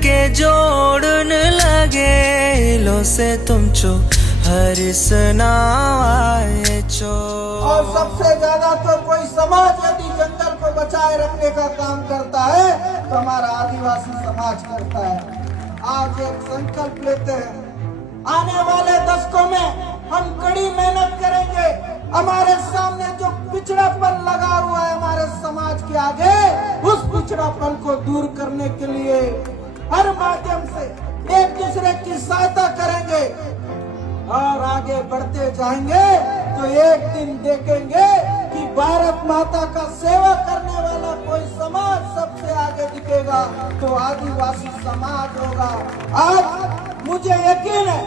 के जोड़न लगे लो से तुम चो हर सुनाए चो। और सबसे ज्यादा तो कोई समाज यदि जंगल को बचाए रखने का काम करता है तो हमारा आदिवासी समाज करता है। आज एक संकल्प लेते हैं, आने वाले दशकों में हम कड़ी मेहनत करेंगे। हमारे सामने जो पिछड़ापन लगा हुआ है हमारे समाज के आगे, उस पिछड़ापन को दूर करने के लिए हर माध्यम से एक दूसरे की सहायता करेंगे और आगे बढ़ते जाएंगे तो एक दिन देखेंगे कि भारत माता का सेवा करने वाला कोई समाज सबसे आगे दिखेगा तो आदिवासी समाज होगा। आज मुझे यकीन है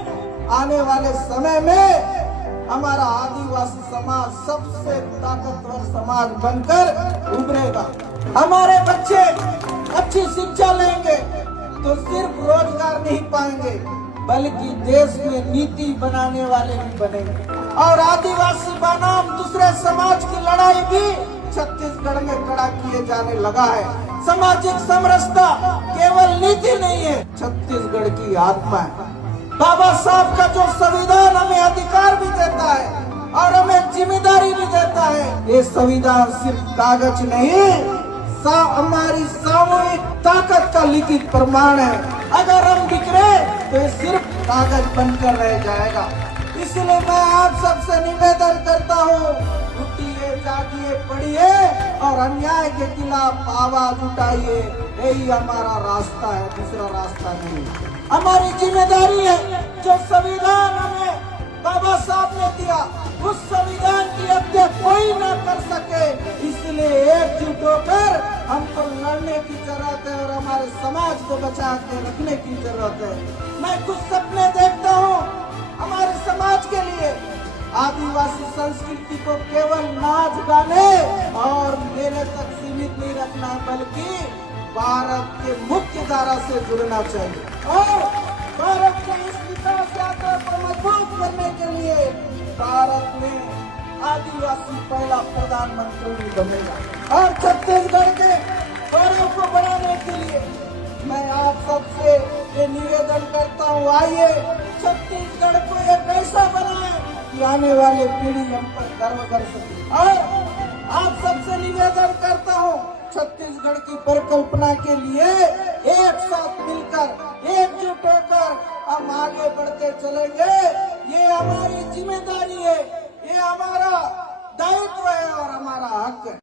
आने वाले समय में हमारा आदिवासी समाज सबसे ताकतवर समाज बनकर उभरेगा। हमारे बच्चे अच्छी शिक्षा लेंगे तो सिर्फ रोजगार नहीं पाएंगे बल्कि देश में नीति बनाने वाले भी बनेंगे। और आदिवासी बनाम दूसरे समाज की लड़ाई भी छत्तीसगढ़ में खड़ा किए जाने लगा है। सामाजिक समरसता केवल नीति नहीं है, छत्तीसगढ़ की आत्मा है। बाबा साहब का जो संविधान हमें अधिकार भी देता है और हमें जिम्मेदारी भी देता है, ये संविधान सिर्फ कागज नहीं, हमारी सामूहिक ताकत का लिखित प्रमाण है। अगर हम बिखरे तो ये सिर्फ कागज बनकर रह जाएगा। इसलिए मैं आप सबसे निवेदन करता हूँ, उठिए, जागिए, पढ़िए और अन्याय के खिलाफ आवाज उठाइए। यही हमारा रास्ता है, दूसरा रास्ता नहीं। हमारी जिम्मेदारी है, जो संविधान हमें बाबा साहब ने दिया उस संविधान की हत्या कोई न कर सके। इसलिए एकजुट होकर हमको लड़ने की जरूरत है और हमारे समाज को बचा के रखने की जरूरत है। मैं कुछ सपने देखता हूँ हमारे समाज के लिए। आदिवासी संस्कृति को केवल नाच गाने और मेले तक सीमित नहीं रखना बल्कि भारत के मुख्य धारा से जुड़ना चाहिए और भारत के इस विकास यात्रा को मजबूत करने के लिए भारत में आदिवासी पहला प्रधानमंत्री बनेगा। और छत्तीसगढ़ के गौरव को बढ़ाने के लिए मैं आप सबसे ये निवेदन करता हूँ, आइए छत्तीसगढ़ को एक ऐसा बनाए कि आने वाले पीढ़ी हम पर गर्व कर सके। और आप सबसे निवेदन करता हूँ, छत्तीसगढ़ की परिकल्पना के लिए एक साथ मिलकर एकजुट होकर हम आगे बढ़ते चलेंगे। ये हमारी जिम्मेदारी है, ये हमारा दायित्व है और हमारा हक है।